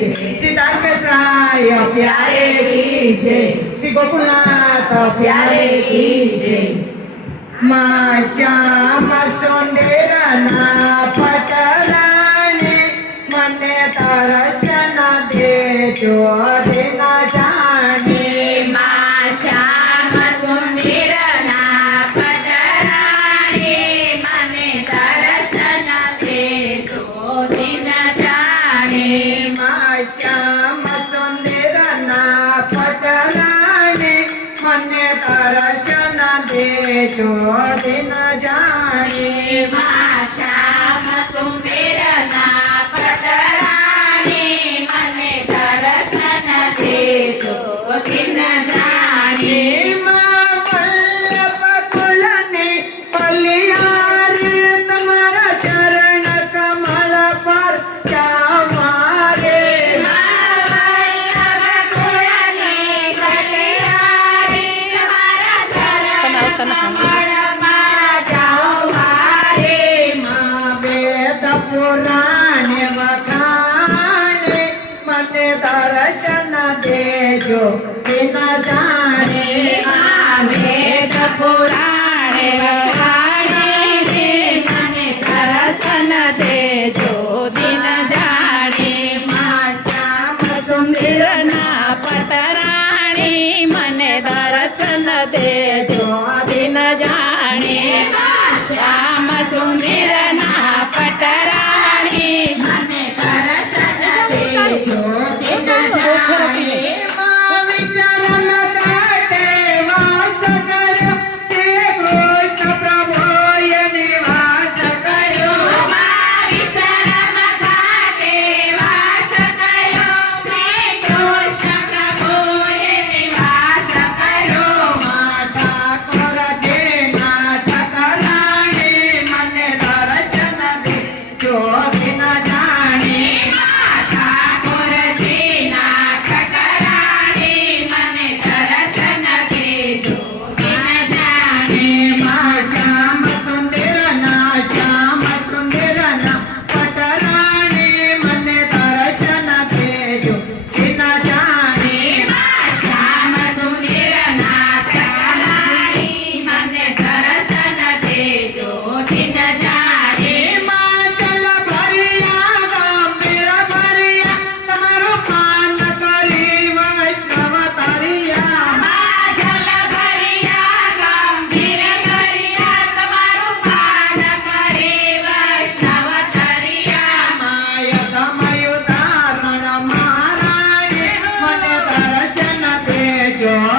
જય શ્રી તારકેશ્વરાય પ્યારે કી જય. શ્રી ગોકુલનાથ પ્યારે કી જય. મા શ્યામ સુંદરના પટરાને મને તરસના દેજો. Shorty night. કરજો તેના ચારે આવે કપુરાણે વગાડે રે મને દર્શન દેજો દિન દાડે માશા પસુંદરના પતરાણી મને દર્શન દેજો. દિન જાણે માશા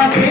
আছে